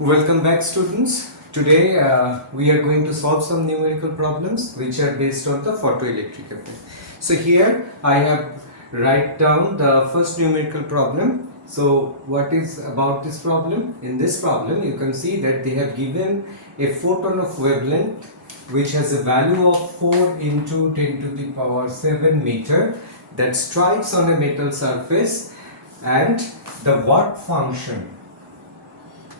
Welcome back, students. Today we are going to solve some numerical problems which are based on the photoelectric effect. So here I have write down the first numerical problem. So what is about this problem? In this problem you can see that they have given a photon of wavelength which has a value of 4 into 10 to the power 7 meter that strikes on a metal surface, and the work function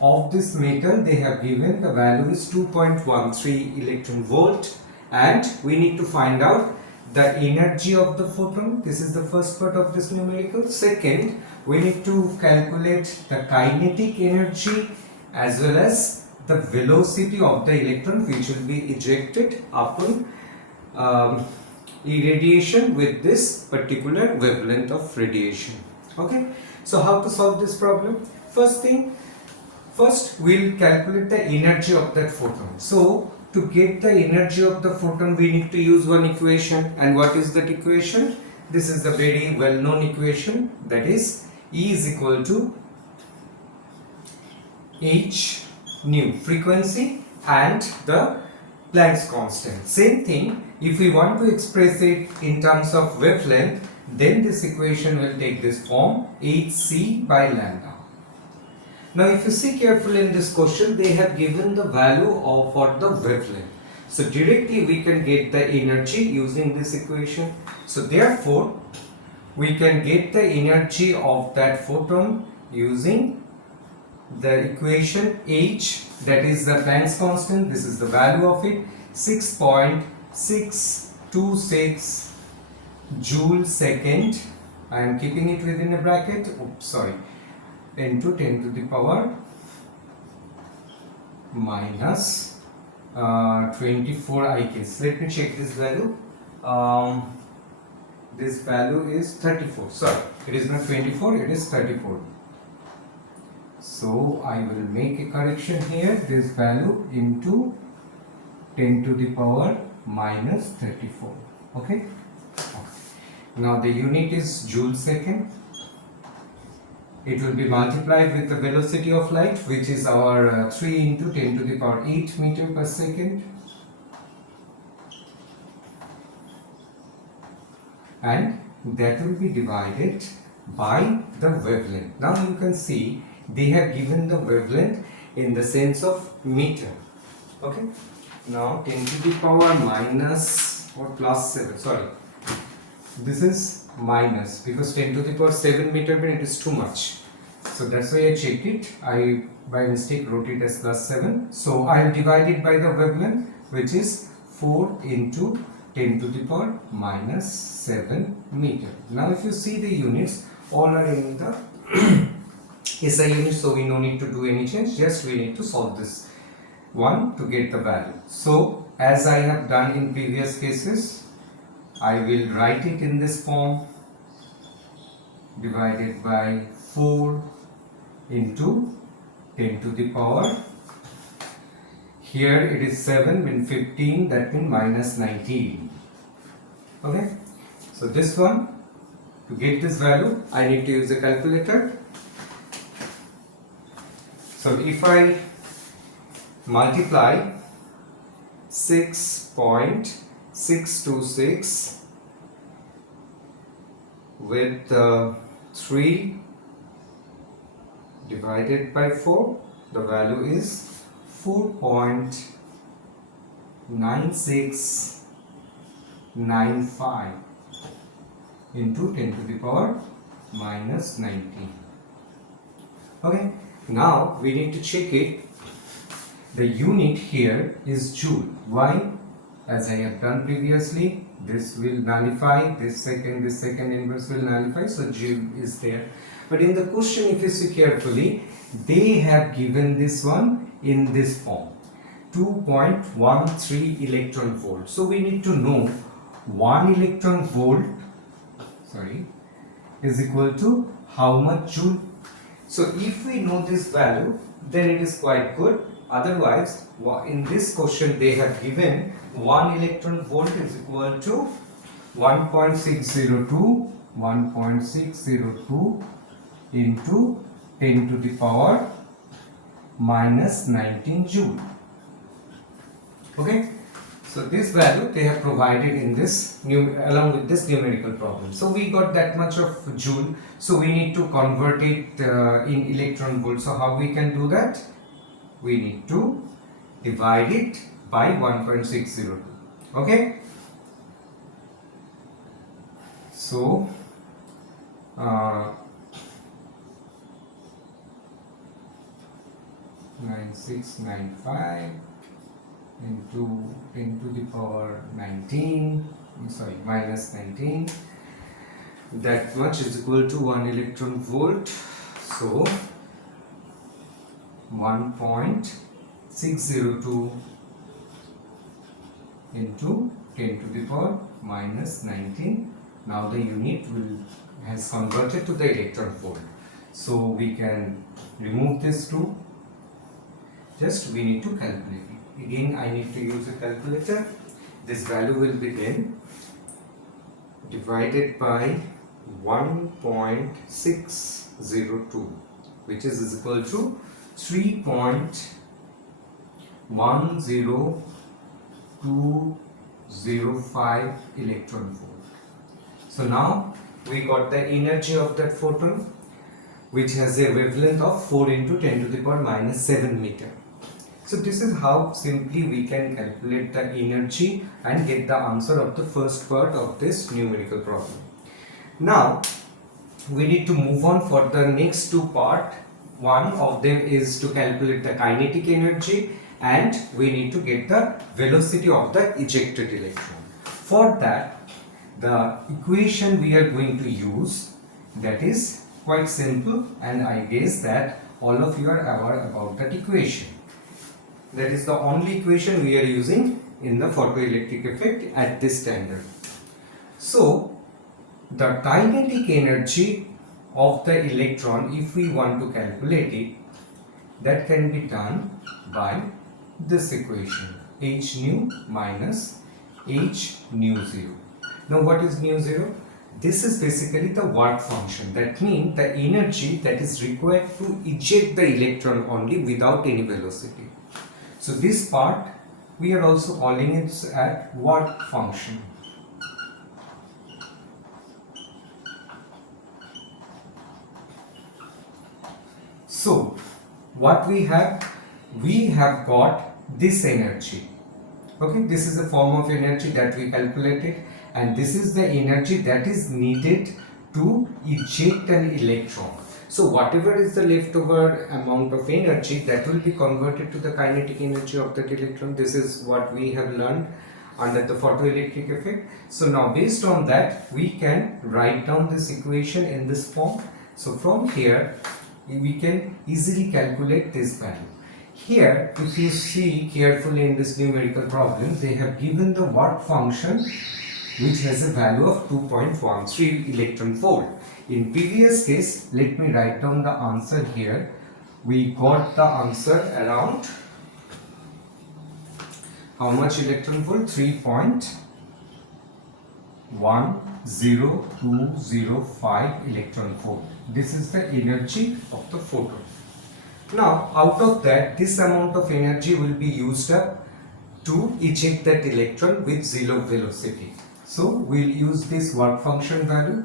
of this metal they have given the value is 2.13 electron volt, and we need to find out the energy of the photon. This is the first part of this numerical. Second, we need to calculate the kinetic energy as well as the velocity of the electron which will be ejected upon irradiation with this particular wavelength of radiation. Okay, so how to solve this problem? First we'll calculate the energy of that photon. So to get the energy of the photon we need to use one equation. And what is that equation? This is the very well known equation, that is E is equal to h nu, frequency, and the Planck's constant. Same thing, if we want to express it in terms of wavelength, then this equation will take this form, hc by lambda. Now if you see carefully in this question, they have given the value of for the wavelength. So directly we can get the energy using this equation. So therefore we can get the energy of that photon using the equation H, that is the Planck's constant. This is the value of it, 6.626 joule second. I am keeping it within a bracket. Oops, sorry. Into 10 to the power minus 24, I guess. Let me check this value. This value is 34. Sorry, it is not 24, it is 34. So I will make a correction here. This value into 10 to the power minus 34. Okay. Now the unit is joule second. It will be multiplied with the velocity of light, which is our 3 into 10 to the power 8 meter per second, and that will be divided by the wavelength. Now you can see they have given the wavelength in the sense of meter. Okay. Now 10 to the power minus or plus 7, sorry, this is minus because 10 to the power 7 meter, but it is too much, so that's why I checked it. I by mistake wrote it as plus 7. So I will divide it by the wavelength, which is 4 into 10 to the power minus 7 meter. Now if you see the units, all are in the SI unit, so we no need to do any change, just we need to solve this one to get the value. So as I have done in previous cases, I will write it in this form, divided by 4 into 10 to the power, here it is 7 means 15, that means minus 19. Okay, so this one, to get this value I need to use a calculator. So if I multiply 6.626 with 3 divided by 4, the value is 4.9695 into 10 to the power minus 19. Okay, now we need to check it. The unit here is joule. Why? As I have done previously, this will nullify, this second inverse will nullify, so joule is there. But in the question, if you see carefully, they have given this one in this form, 2.13 electron volt. So we need to know 1 electron volt, sorry, is equal to how much joule. So if we know this value, then it is quite good. Otherwise, in this question they have given 1 electron volt is equal to 1.602 into 10 to the power minus 19 joule. Okay, so this value they have provided in this along with this numerical problem. So we got that much of joule, so we need to convert it in electron volt. So how we can do that? We need to divide it by 1.602. Okay, so 9695 into 10 to the power 19, minus 19, that much is equal to 1 electron volt. So 1.602 into 10 to the power minus 19. Now the unit has converted to the electron volt. So we can remove this 2. Just we need to calculate it. Again I need to use a calculator. This value will be then divided by 1.602, which is equal to 3.10205 electron volt. So now we got the energy of that photon, which has a wavelength of 4 into 10 to the power minus 7 meter. So this is how simply we can calculate the energy and get the answer of the first part of this numerical problem. Now we need to move on for the next two parts. One of them is to calculate the kinetic energy, and we need to get the velocity of the ejected electron. For that, the equation we are going to use, that is quite simple, and I guess that all of you are aware about that equation. That is the only equation we are using in the photoelectric effect at this standard. So the kinetic energy of the electron, if we want to calculate it, that can be done by this equation, h nu minus h nu 0. Now what is nu 0? This is basically the work function. That means the energy that is required to eject the electron only without any velocity. So this part we are also calling it as work function. So what we have got this energy. Okay, this is a form of energy that we calculated, and this is the energy that is needed to eject an electron. So whatever is the leftover amount of energy, that will be converted to the kinetic energy of that electron. This is what we have learned under the photoelectric effect. So now based on that, we can write down this equation in this form. So from here we can easily calculate this value. Here, if you see carefully in this numerical problem, they have given the work function which has a value of 2.13 electron volt. In previous case, let me write down the answer here. We got the answer around how much electron volt? 3.10205 electron volt. This is the energy of the photon. Now out of that, this amount of energy will be used up to eject that electron with 0 velocity. So we'll use this work function value.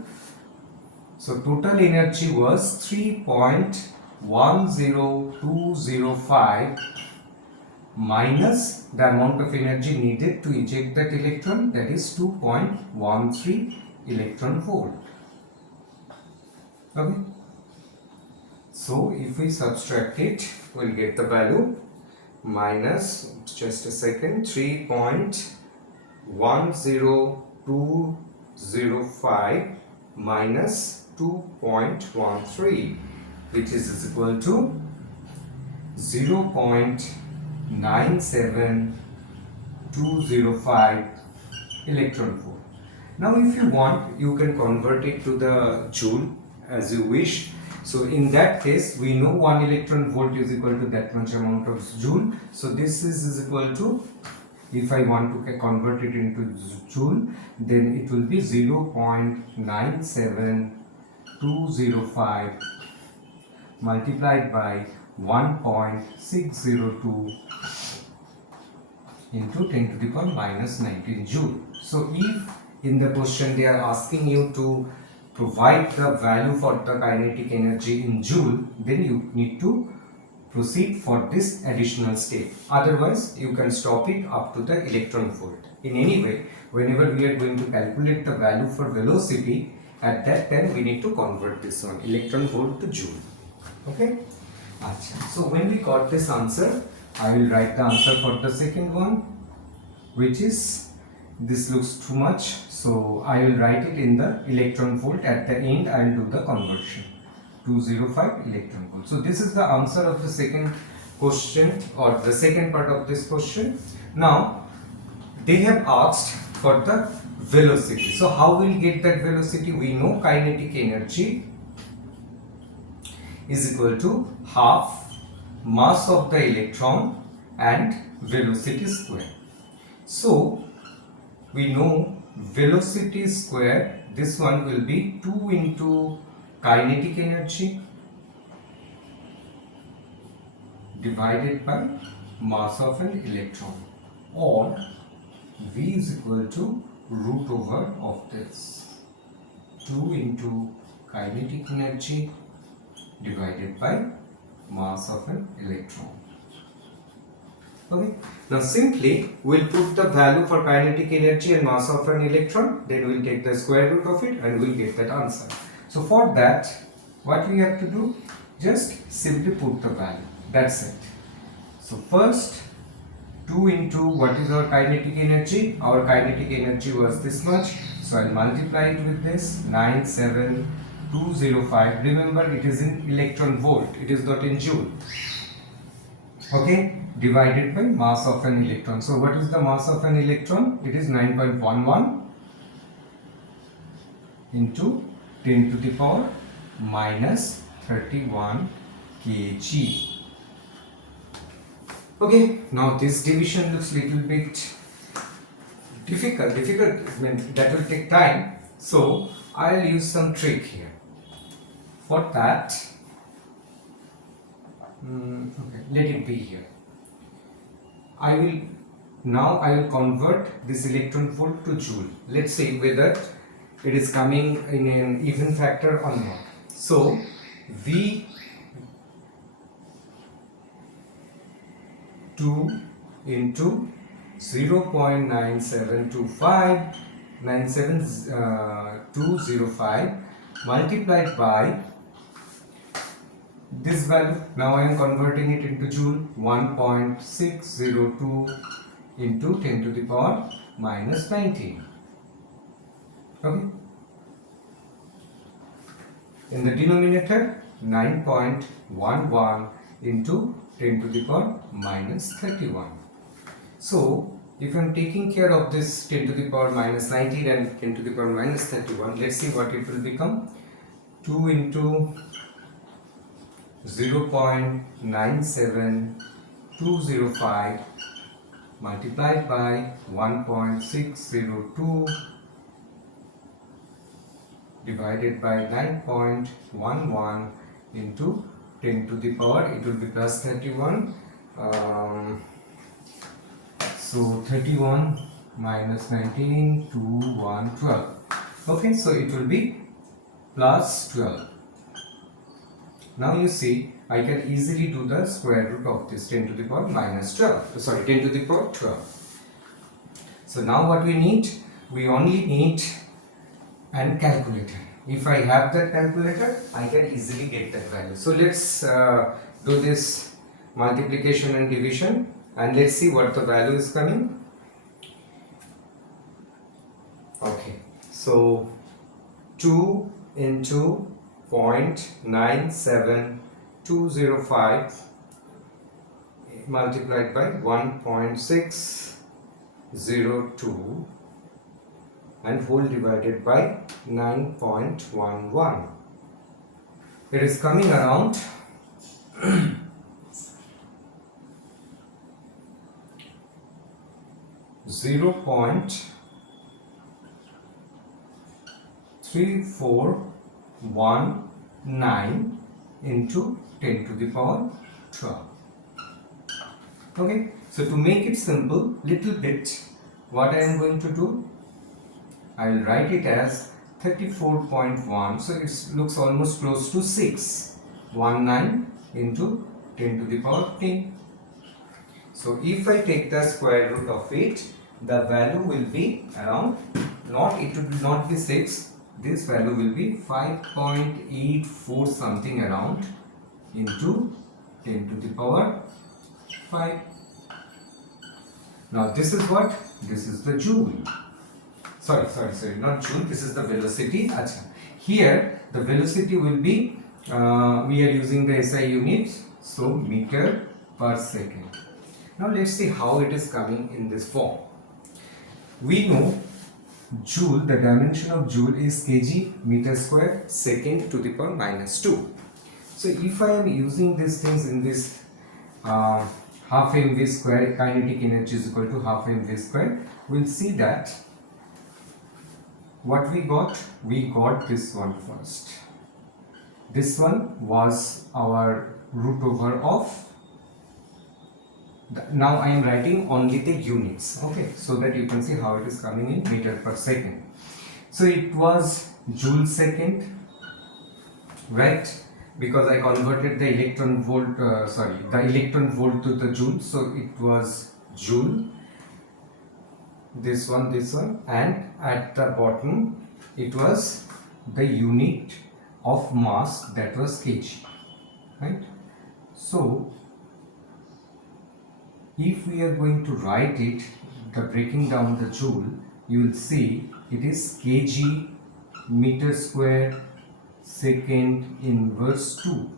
So total energy was 3.10205 minus the amount of energy needed to eject that electron, that is 2.13 electron volt. Okay. So if we subtract it, we'll get the value minus, just a second, 3.10205 minus 2.13, which is equal to 0.97205 electron volt. Now if you want, you can convert it to the joule as you wish. So in that case, we know 1 electron volt is equal to that much amount of joule. So this is equal to, if I want to convert it into joule, then it will be 0.97205 multiplied by 1.602 into 10 to the power minus 19 joule. So if in the question they are asking you to provide the value for the kinetic energy in joule, then you need to proceed for this additional step. Otherwise, you can stop it up to the electron volt. In any way, whenever we are going to calculate the value for velocity, at that time we need to convert this one, electron volt to joule. Okay? So when we got this answer, I will write the answer for the second one, which is, this looks too much, so I will write it in the electron volt. At the end I will do the conversion, 205 electron volt. So this is the answer of the second question, or the second part of this question. Now they have asked for the velocity. So how we will get that velocity? We know kinetic energy is equal to half mass of the electron and velocity square. So we know velocity square, this one will be 2 into kinetic energy divided by mass of an electron, or V is equal to root over of this, 2 into kinetic energy divided by mass of an electron. Okay. Now simply we'll put the value for kinetic energy and mass of an electron, then we'll take the square root of it and we'll get that answer. So for that, what we have to do, just simply put the value, that's it. So first 2 into what is our kinetic energy? Our kinetic energy was this much, so I'll multiply it with this, 97205. Remember, it is in electron volt, it is not in joule. Okay, divided by mass of an electron. So what is the mass of an electron? It is 9.11 into 10 to the power minus 31 kg. Okay, now this division looks little bit difficult. I mean, that will take time. So I'll use some trick here. For that, okay, let it be here. I will convert this electron volt to joule. Let's see whether it is coming in an even factor or not. So V 2 into 0.97205 multiplied by this value. Now I am converting it into joule, 1.602 into 10 to the power minus 19. Okay. In the denominator, 9.11 into 10 to the power minus 31. So if I am taking care of this 10 to the power minus 19 and 10 to the power minus 31, let's see what it will become. 2 into 0.97205 multiplied by 1.602 divided by 9.11 into 10 to the power, it will be plus 31. So 31 minus 19 to 112. Okay, so it will be plus 12. Now you see, I can easily do the square root of this 10 to the power minus 12. Sorry, 10 to the power 12. So now what we need? We only need an calculator. If I have that calculator, I can easily get that value. So let's do this multiplication and division, and let's see what the value is coming. Okay, so 2 into 0.97205 multiplied by 1.602 and whole divided by 9.11. It is coming around 0.3419 into 10 to the power 12. Okay, so to make it simple, little bit, what I am going to do, I will write it as 34.1. So it looks almost close to 6. 19 into 10 to the power 10. So if I take the square root of it, the value will be around, it will not be 6, this value will be 5.84 something around into 10 to the power 5. Now this is what? This is the joule. Sorry, not joule, this is the velocity. Achha. Here the velocity will be, we are using the SI units, so meter per second. Now let's see how it is coming in this form. We know joule, the dimension of joule is kg meter square second to the power minus 2. So if I am using these things in this half mv square, kinetic energy is equal to half mv square, we'll see that what we got this one first. This one was our root over of, now I am writing only the units, okay, so that you can see how it is coming in meter per second. So it was joule second, right, because I converted the electron volt to the joule, so it was joule, this one, and at the bottom it was the unit of mass, that was kg, right? So if we are going to write it, the breaking down the joule, you will see it is kg meter square second inverse 2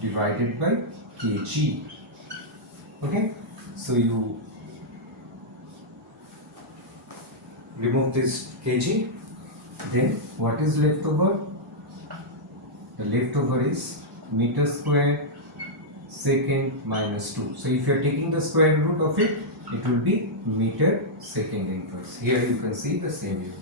divided by kg. Okay, so you remove this kg, then what is left over? The leftover is meter square second minus 2. So if you are taking the square root of it, it will be meter second inverse. Here you can see the same unit.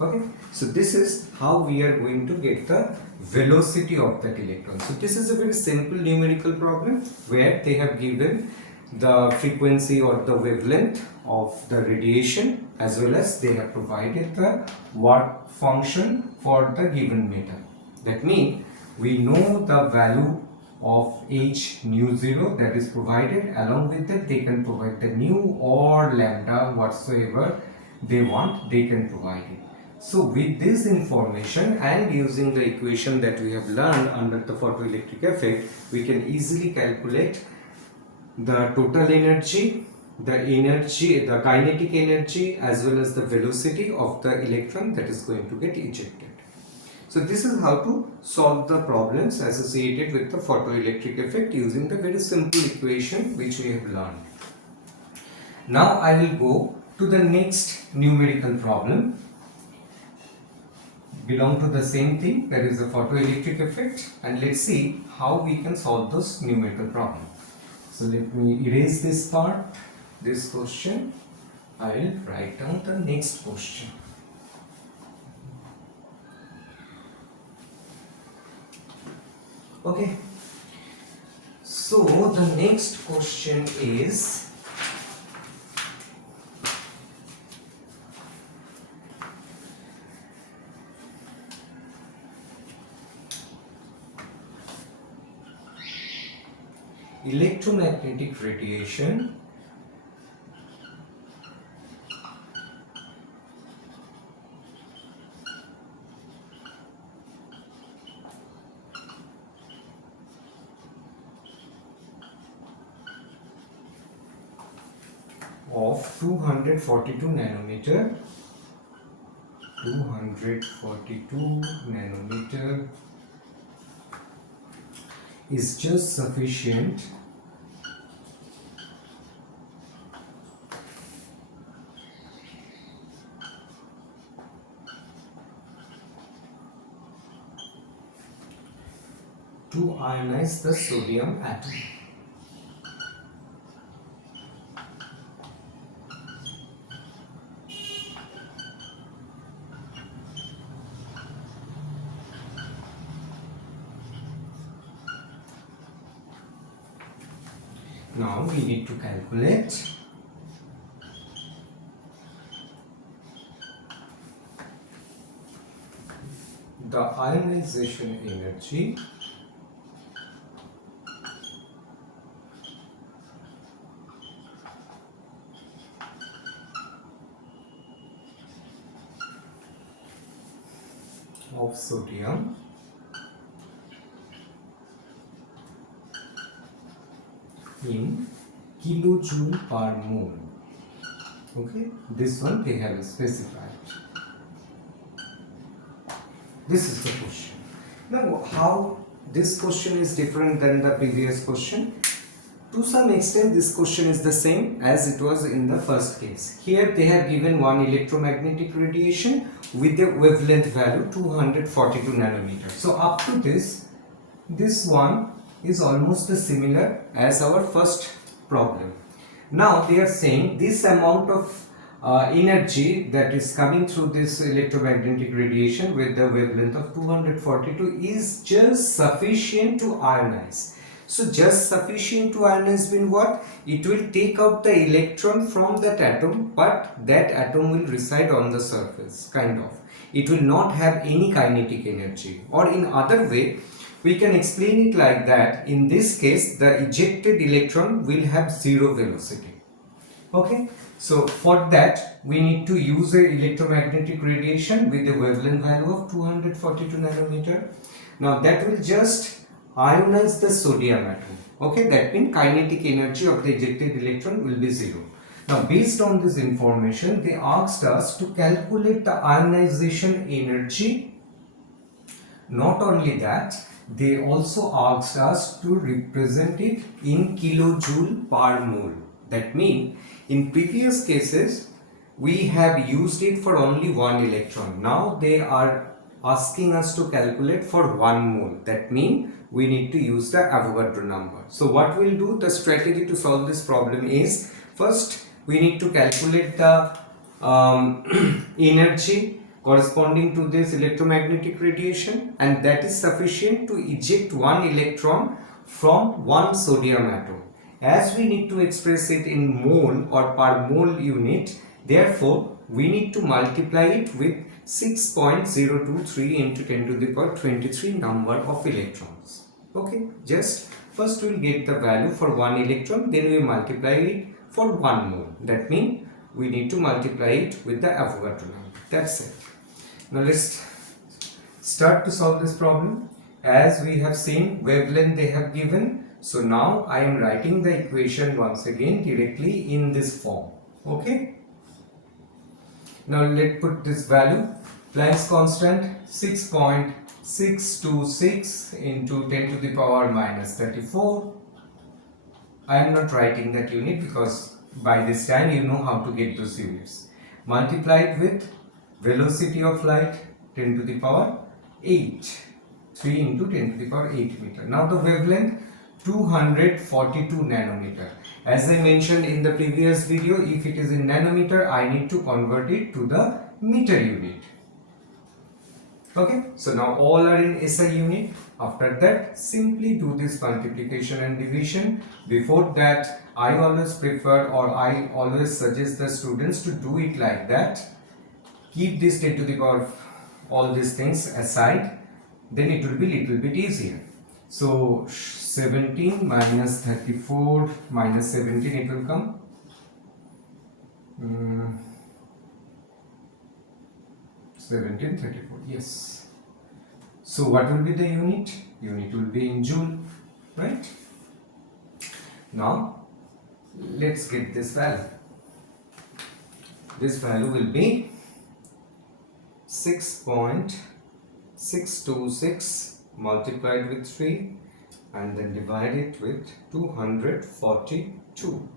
Okay, so this is how we are going to get the velocity of that electron. So this is a very simple numerical problem where they have given the frequency or the wavelength of the radiation, as well as they have provided the work function for the given matter. That means we know the value of h nu 0 that is provided. Along with that, they can provide the nu or lambda whatsoever they want, they can provide it. So with this information and using the equation that we have learned under the photoelectric effect, we can easily calculate the total energy, the kinetic energy, as well as the velocity of the electron that is going to get ejected. So this is how to solve the problems associated with the photoelectric effect using the very simple equation which we have learned. Now I will go to the next numerical problem. Belong to the same thing, that is the photoelectric effect, and let's see how we can solve this numerical problem. So let me erase this part, this question. I will write down the next question. Okay, so the next question is, electromagnetic radiation of 242 nanometer, 242 nanometer is just sufficient to ionize the sodium atom. Now we need to calculate the ionization energy of sodium in kilojoule per mole. Okay, this one they have specified. This is the question. Now, how this question is different than the previous question? To some extent, this question is the same as it was in the first case. Here they have given one electromagnetic radiation with the wavelength value 242 nanometers. So up to this one is almost similar as our first problem. Now they are saying this amount of energy that is coming through this electromagnetic radiation with the wavelength of 242 is just sufficient to ionize. So just sufficient to ionize means what? It will take out the electron from that atom, but that atom will reside on the surface, kind of. It will not have any kinetic energy. Or in other way, we can explain it like that. In this case, the ejected electron will have zero velocity. Okay, so for that we need to use a electromagnetic radiation with a wavelength value of 242 nanometer. Now that will just ionize the sodium atom. Okay, that means kinetic energy of the ejected electron will be zero. Now based on this information, they asked us to calculate the ionization energy. Not only that, they also asked us to represent it in kilojoule per mole. That means in previous cases we have used it for only one electron. Now they are asking us to calculate for 1 mole. That means we need to use the Avogadro number. So what we'll do, the strategy to solve this problem is, first we need to calculate the energy corresponding to this electromagnetic radiation, and that is sufficient to eject 1 electron from 1 sodium atom. As we need to express it in mole or per mole unit, therefore we need to multiply it with 6.023 into 10 to the power 23 number of electrons. Okay, just first we will get the value for 1 electron, then we multiply it for 1 mole. That means we need to multiply it with the Avogadro number. That's it. Now let's start to solve this problem. As we have seen, wavelength they have given. So now I am writing the equation once again directly in this form. Okay. Now let's put this value. Planck's constant 6.626 into 10 to the power minus 34. I am not writing that unit because by this time you know how to get those units. Multiplied with velocity of light 10 to the power 8. 3 into 10 to the power 8 meter. Now the wavelength 242 nanometer. As I mentioned in the previous video, if it is in nanometer, I need to convert it to the meter unit. Okay, so now all are in SI unit. After that, simply do this multiplication and division. Before that, I always prefer, or I always suggest the students to do it like that. Keep this 10 to the power all these things aside, then it will be little bit easier. So 17 minus 34 minus 17, it will come 1734. Yes. So what will be the unit? Unit will be in joule, right? Now let's get this value. This value will be 6.626 multiplied with 3 and then divide it with 242.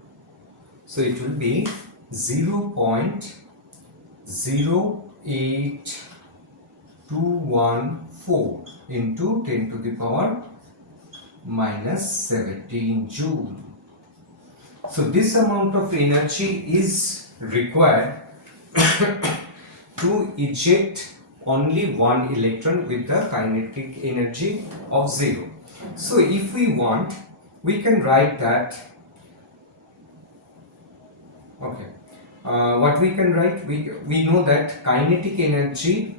So it will be 0.08214 into 10 to the power minus 17 joule. So this amount of energy is required to eject only 1 electron with the kinetic energy of 0. So if we want, we can write that Okay. What we can write? We know that kinetic energy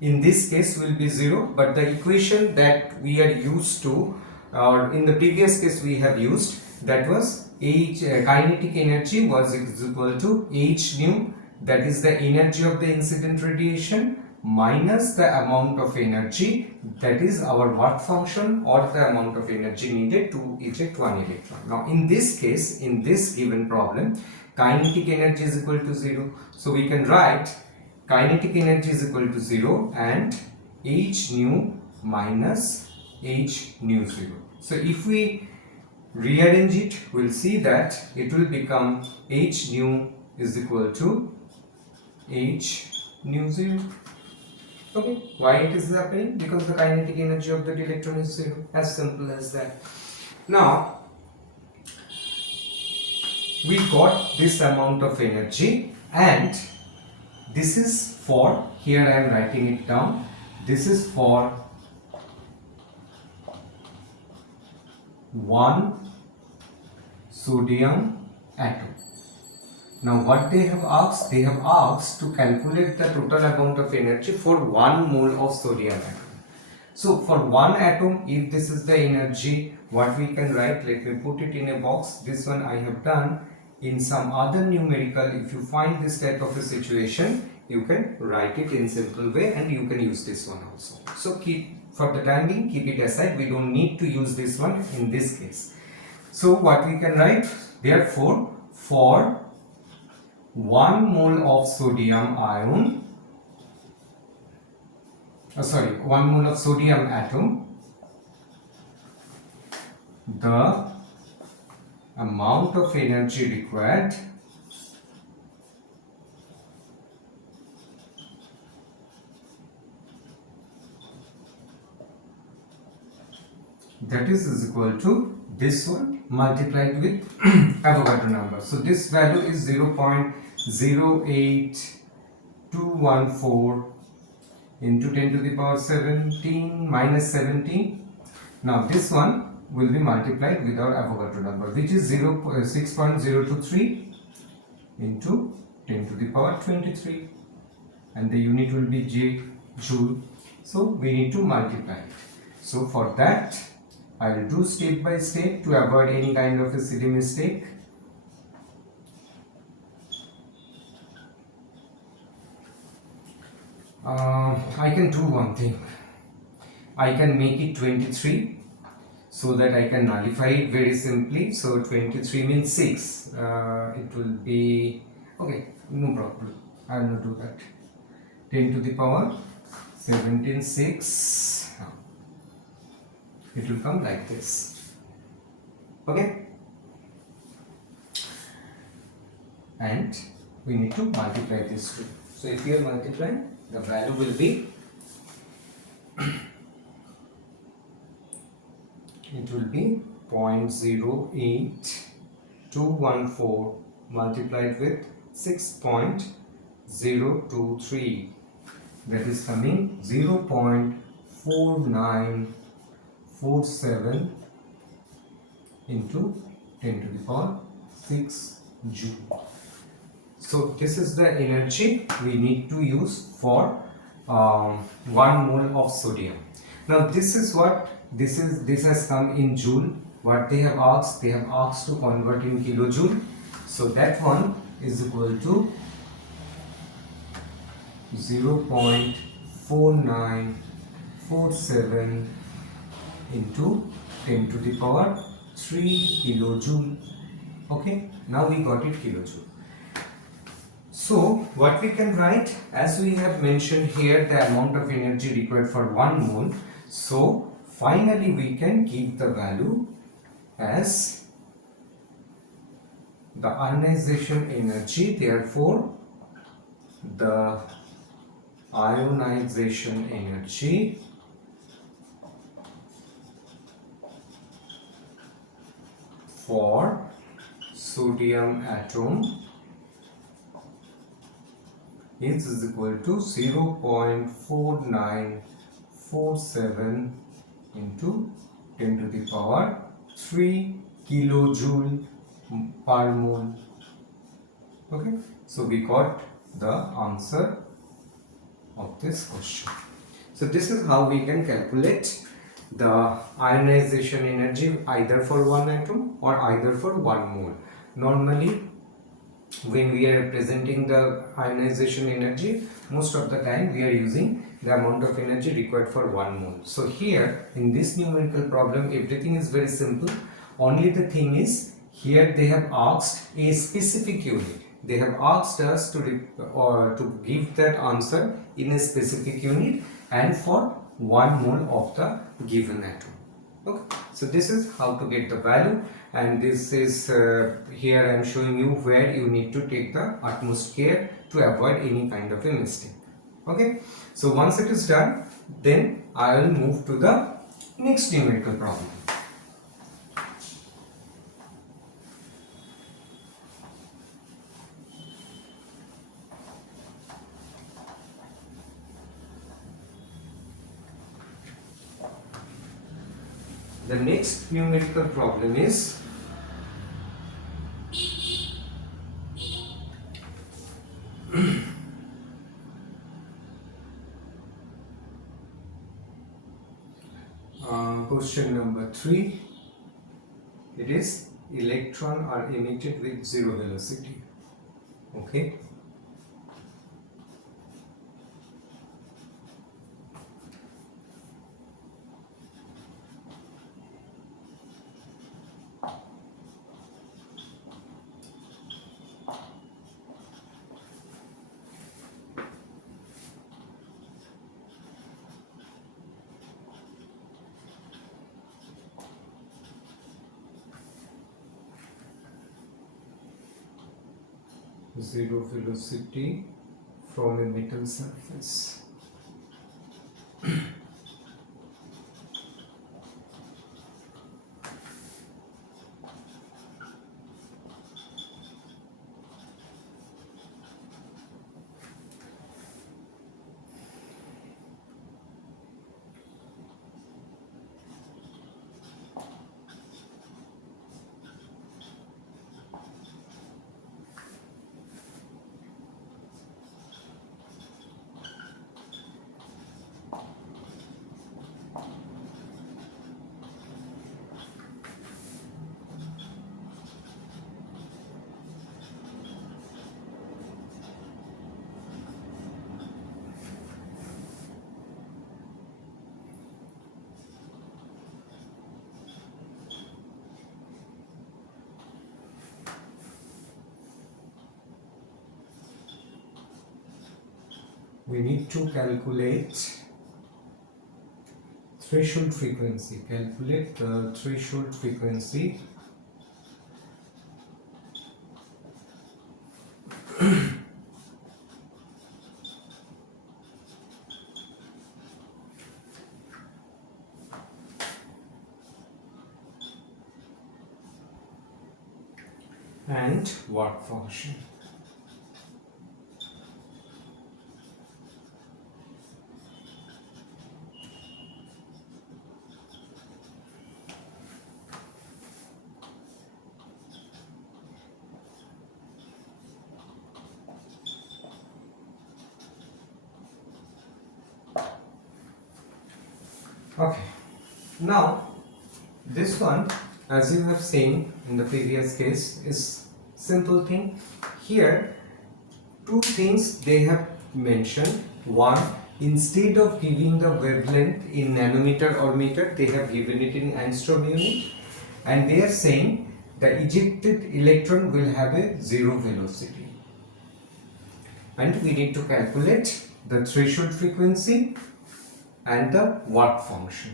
in this case will be 0, but the equation that we are used to, or in the previous case we have used, that was kinetic energy was equal to h nu, that is the energy of the incident radiation, minus the amount of energy, that is our work function or the amount of energy needed to eject one electron. Now in this case, in this given problem, kinetic energy is equal to 0, so we can write kinetic energy is equal to 0 and h nu minus h nu 0. So if we rearrange it, we'll see that it will become h nu is equal to h nu 0. Okay, why it is happening? Because the kinetic energy of the electron is 0, as simple as that. Now we got this amount of energy, and this is for, here I am writing it down, this is for one sodium atom. Now what they have asked? They have asked to calculate the total amount of energy for 1 mole of sodium atom. So for one atom, if this is the energy, what we can write, let me put it in a box. This one I have done in some other numerical. If you find this type of a situation, you can write it in simple way and you can use this one also. So for the time being, keep it aside. We don't need to use this one in this case. So what we can write, therefore, for 1 mole of sodium ion, 1 mole of sodium atom, the amount of energy required that is equal to this one multiplied with Avogadro number. So this value is 0.08214 into 10 to the power 17 minus 17. Now this one will be multiplied with our Avogadro number, which is 6.023 into 10 to the power 23, and the unit will be joule. So we need to multiply it. So for that I will do step by step to avoid any kind of a silly mistake. I can do one thing. I can make it 23 so that I can nullify it very simply. So 23 means 6. It will be, okay, no problem. I will not do that. 10 to the power 17, 6. It will come like this. Okay? And we need to multiply this two. So if you are multiplying, the value will be it will be 0.08214 multiplied with 6.023, that is coming 0.4947 into 10 to the power 6 joule. So this is the energy we need to use for 1 mole of sodium. Now this is what this has come in joule. What they have asked to convert in kilojoule. So that one is equal to 0.4947 into 10 to the power 3 kilojoule. Okay, now we got it kilojoule. So what we can write, as we have mentioned here, the amount of energy required for 1 mole. So finally we can give the value as the ionization energy. Therefore the ionization energy for sodium atom is equal to 0.4947 into 10 to the power 3 kilojoule per mole. Okay, so we got the answer of this question. So this is how we can calculate the ionization energy either for one atom or either for one mole. Normally when we are representing the ionization energy, most of the time we are using the amount of energy required for one mole. So here in this numerical problem everything is very simple. Only the thing is here they have asked a specific unit. They have asked us to give that answer in a specific unit and for 1 mole of the given atom. Okay, so this is how to get the value, and this is here I am showing you where you need to take the utmost care to avoid any kind of a mistake. Okay, so once it is done, then I will move to the next numerical problem. The next numerical problem is question number 3. It is electron are emitted with zero velocity. Okay. Zero velocity from a metal surface. We need to calculate threshold frequency. Calculate the threshold frequency and work function. Okay, now this one, as you have seen in the previous case, is simple thing. Here two things they have mentioned. One, instead of giving the wavelength in nanometer or meter, they have given it in angstrom unit, and they are saying the ejected electron will have a zero velocity, and we need to calculate the threshold frequency and the work function.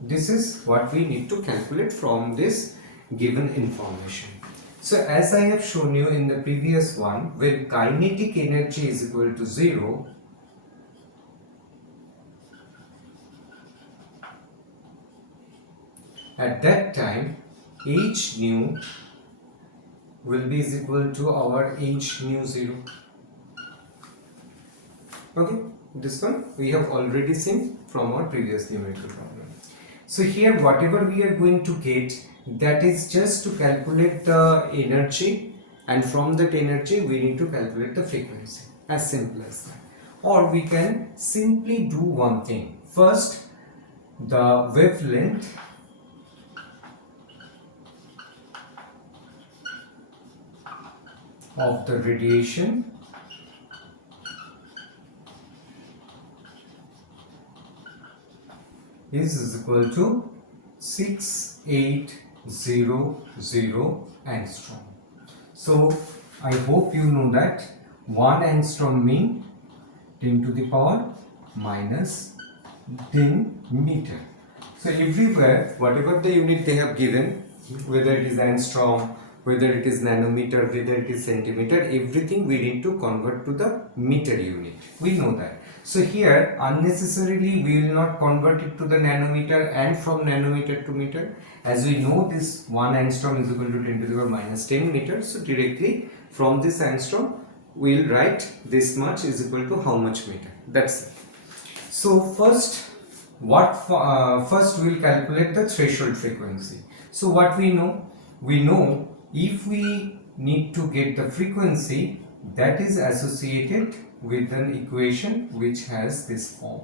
This is what we need to calculate from this given information. So as I have shown you in the previous one, when kinetic energy is equal to 0, at that time h nu will be is equal to our h nu 0. Okay, this one we have already seen from our previous numerical problem. So here whatever we are going to get, that is just to calculate the energy, and from that energy we need to calculate the frequency. As simple as that. Or we can simply do one thing. First, the wavelength of the radiation is equal to 6800 angstrom. So I hope you know that 1 angstrom mean 10 to the power minus 10 meter. So everywhere, whatever the unit they have given, whether it is angstrom, whether it is nanometer, whether it is centimeter, everything we need to convert to the meter unit. We know that. So here unnecessarily we will not convert it to the nanometer and from nanometer to meter. As we know, this 1 angstrom is equal to 10 to the power minus 10 meters. So directly from this angstrom we will write this much is equal to how much meter. That's it. So first we will calculate the threshold frequency. So what we know? We know if we need to get the frequency, that is associated with an equation which has this form.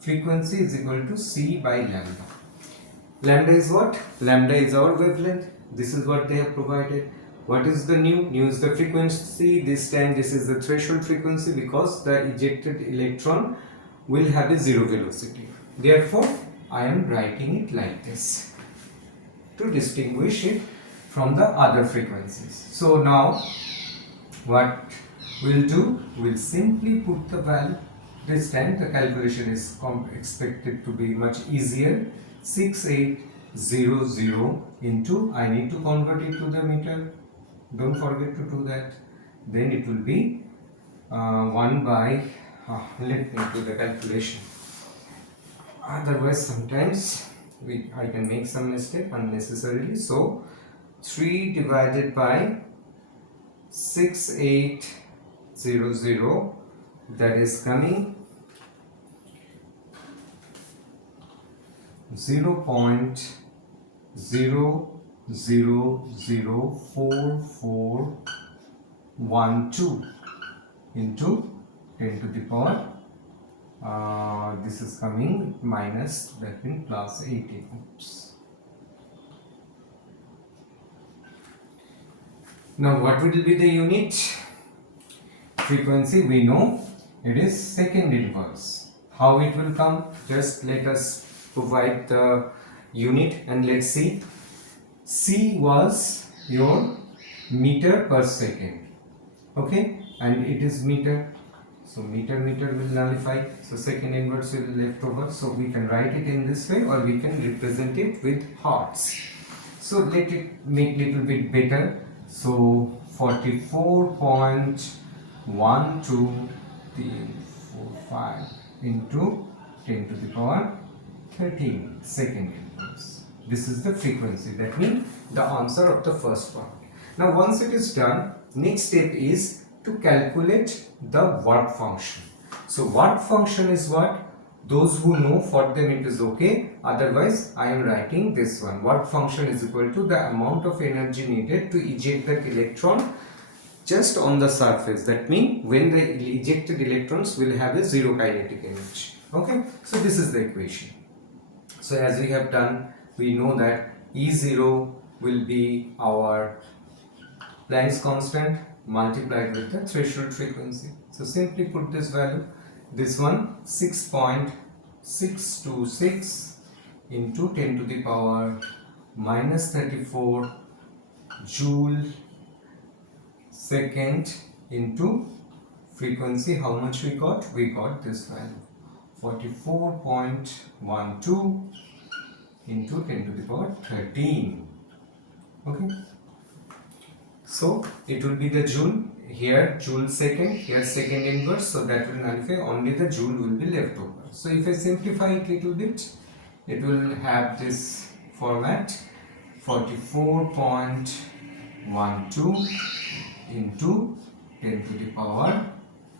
Frequency is equal to C by lambda. Lambda is what? Lambda is our wavelength. This is what they have provided. What is the nu? Nu is the frequency. This time this is the threshold frequency, because the ejected electron will have a zero velocity. Therefore, I am writing it like this to distinguish it from the other frequencies. So now what we'll do, we'll simply put the value. This time the calculation is expected to be much easier. 6800 into, I need to convert it to the meter. Don't forget to do that. Then it will be 1 by, let me do the calculation. Otherwise sometimes I can make some mistake unnecessarily. So 3 divided by 6800, that is coming 0.0004412 into 10 to the power this is coming minus, that means plus 80. Oops. Now what will be the unit? Frequency we know it is second inverse. How it will come? Just let us provide the unit and let's see. C was your meter per second. Okay, and it is meter. So meter will nullify. So second inverse will be left over. So we can write it in this way, or we can represent it with hertz. So let it make little bit better. So 44.12345 into 10 to the power 13 second inverse. This is the frequency. That means the answer of the first part. Now once it is done, next step is to calculate the work function. So work function is what? Those who know, for them it is okay. Otherwise I am writing this one. Work function is equal to the amount of energy needed to eject the electron just on the surface. That means when the ejected electrons will have a zero kinetic energy. Okay, so this is the equation. So as we have done, we know that E0 will be our Planck's constant multiplied with the threshold frequency. So simply put this value, this one 6.626 into 10 to the power minus 34 joule second into frequency. How much we got? We got this value 44.12 into 10 to the power 13. Okay, so it will be the joule. Here joule second, here second inverse, so that will nullify, only the joule will be left over. So if I simplify it little bit, it will have this format: 44.12 into 10 to the power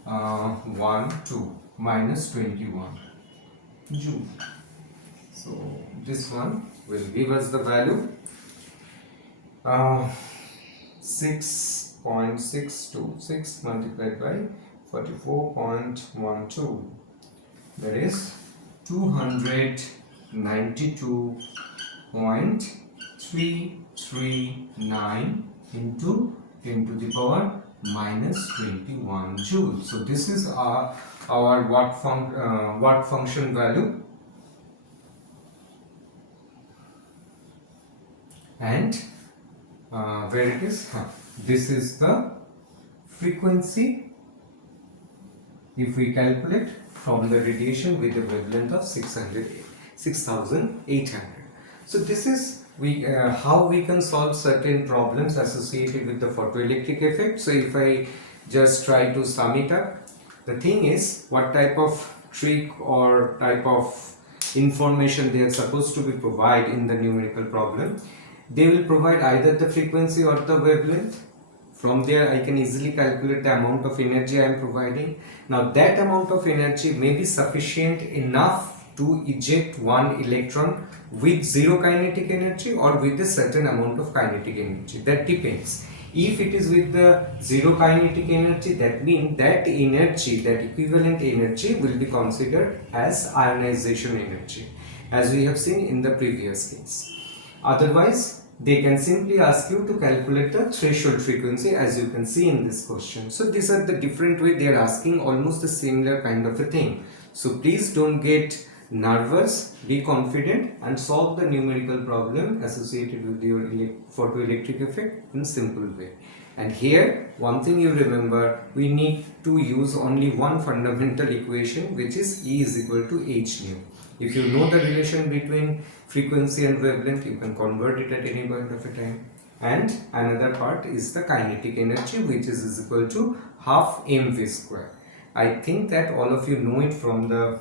12 minus 21 joule. So this one will give us the value 6.626 multiplied by 44.12, that is 292.339 into 10 to the power minus 21 joules. So this is our watt function value, and where it is, this is the frequency if we calculate from the radiation with a wavelength of 6800. So this is how we can solve certain problems associated with the photoelectric effect. So if I just try to sum it up, the thing is, what type of trick or type of information they are supposed to be provide in the numerical problem. They will provide either the frequency or the wavelength. From there I can easily calculate the amount of energy I am providing. Now that amount of energy may be sufficient enough to eject one electron with zero kinetic energy or with a certain amount of kinetic energy. That depends. If it is with the zero kinetic energy, that means that energy, that equivalent energy will be considered as ionization energy, as we have seen in the previous case. Otherwise, they can simply ask you to calculate the threshold frequency, as you can see in this question. So these are the different way they are asking almost the similar kind of a thing. So please don't get nervous, be confident and solve the numerical problem associated with your photoelectric effect in simple way. And here one thing you remember, we need to use only one fundamental equation, which is E is equal to h nu. If you know the relation between frequency and wavelength, you can convert it at any point of a time. And another part is the kinetic energy, which is equal to half mv square. I think that all of you know it from the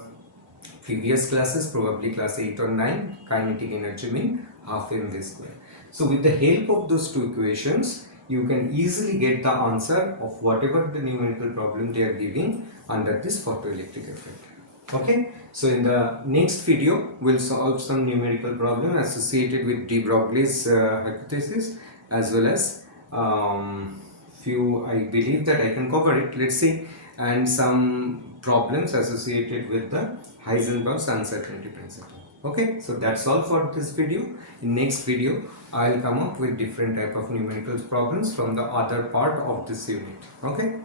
previous classes, probably class 8 or 9. Kinetic energy means half mv square. So with the help of those two equations, you can easily get the answer of whatever the numerical problem they are giving under this photoelectric effect. Okay, so in the next video we'll solve some numerical problem associated with de Broglie's hypothesis, as well as few, I believe that I can cover it, let's see, and some problems associated with the Heisenberg's uncertainty principle. Okay, so that's all for this video. In next video I'll come up with different type of numerical problems from the other part of this unit. Okay.